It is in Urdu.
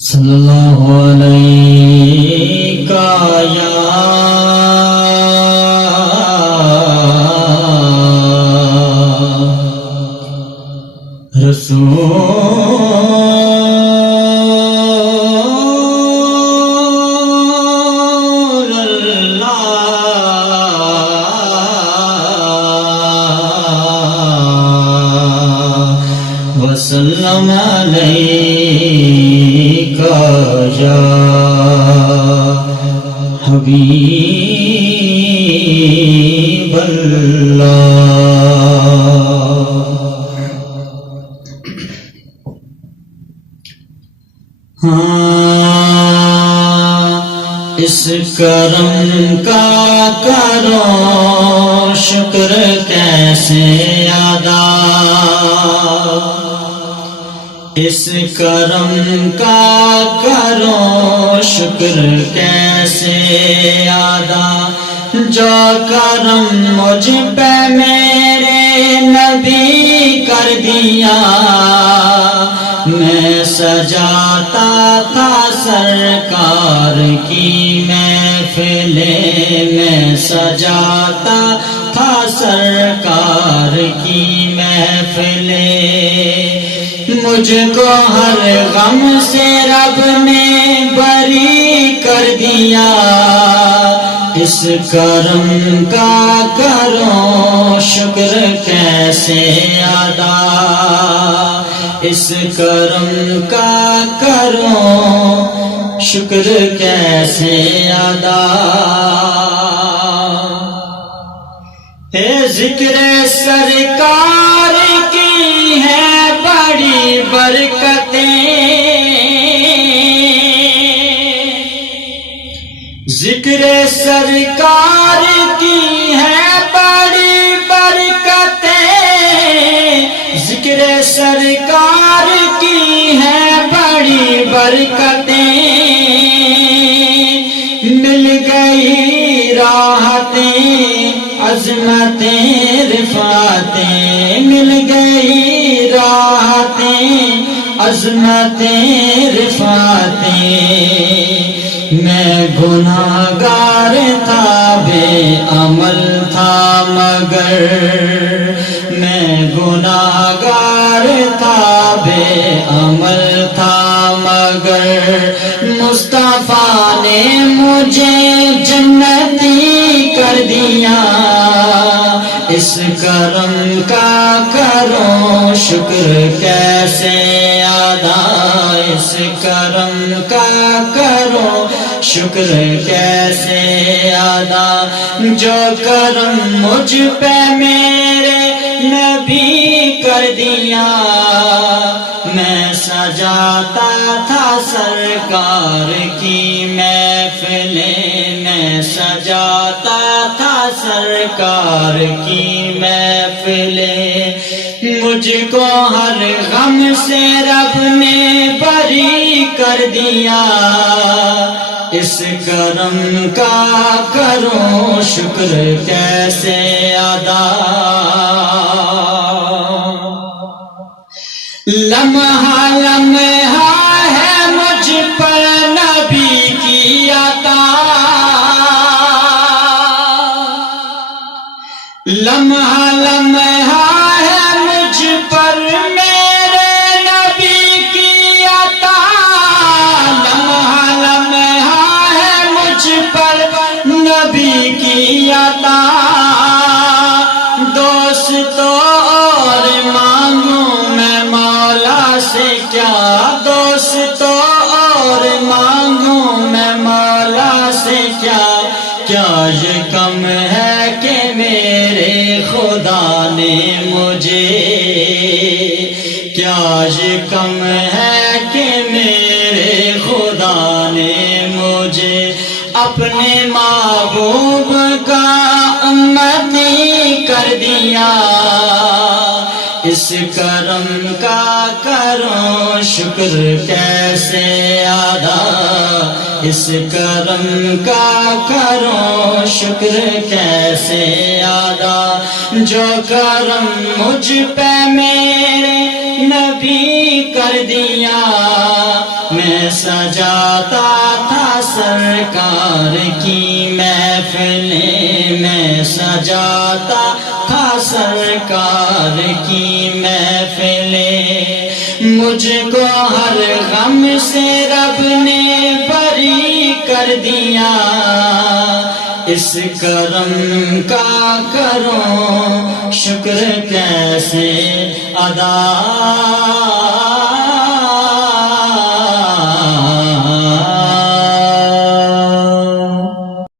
صلی اللہ علیہ یا رسول اللہ وسلم علیک یا حبیب اللہ۔ اس کرم کا کرو شکر کیسے ادا، اس کرم کا کرو شکر کیسے ادا، جو کرم مجھ پہ میرے نبی کر دیا، میں سجاتا تھا سرکار کی محفلیں، میں سجاتا تھا سرکار کی محفلیں، مجھ کو ہر غم سے رب نے بری کر دیا، اس کرم کا کرو شکر کیسے ادا، اس کرم کا کرو شکر کیسے ادا۔ اے ذکر سرکار کی ہے بڑی برکتیں، ذکر سرکار کی ہے بڑی برکتیں، ذکر سرکار کی ہے بڑی برکتیں، مل گئی راحتیں عظمتیں رفعتیں، مل گئی راحتیں عظمتیں رفعتیں، میں گناہگار تھا بے عمل تھا مگر، میں گناہگار تھا بے عمل تھا مگر، مصطفیٰ نے مجھے جنتی کر دیا، اس کرم کا کرو شکر کیسے ادا، اس کرم کا کرو شکر کیسے ادا، جو کرم مجھ پہ میرے نبی کر دیا، میں سجاتا تھا سرکار کی محفلیں، میں سجاتا تھا سرکار کی محفلیں، مجھ کو ہر غم سے رب نے بری کر دیا، اس کرم کا کرو شکر کیسے ادا۔ لمحہ لمحہ ہے مجھ پر نبی کی عطا، لمحہ لمحہ ہے مجھ پر میرے نبی کی عطا، لمحہ لمحہ ہے مجھ پر نبی کی عطا، دوستو اور مانگوں میں مولا سے کیا، دوستو اور مانگوں میں مولا سے کیا، کیا یہ کم ہے کہ میرے خدا نے مجھے، کیا یہ کم ہے کہ میرے خدا نے مجھے اپنے محبوب کا امتی کر دیا، اس کرم کا کرو شکر کیسے ادا، اس کرم کا کرو شکر کیسے ادا، جو کرم مجھ پہ میرے نبی کر دیا، میں سجاتا تھا سرکار کی محفلیں، میں سجاتا تھا سرکار کی محفلیں، مجھ کو ہر غم سے رب نے بری کر دیا، اس کرم کا کروں شکر کیسے ادا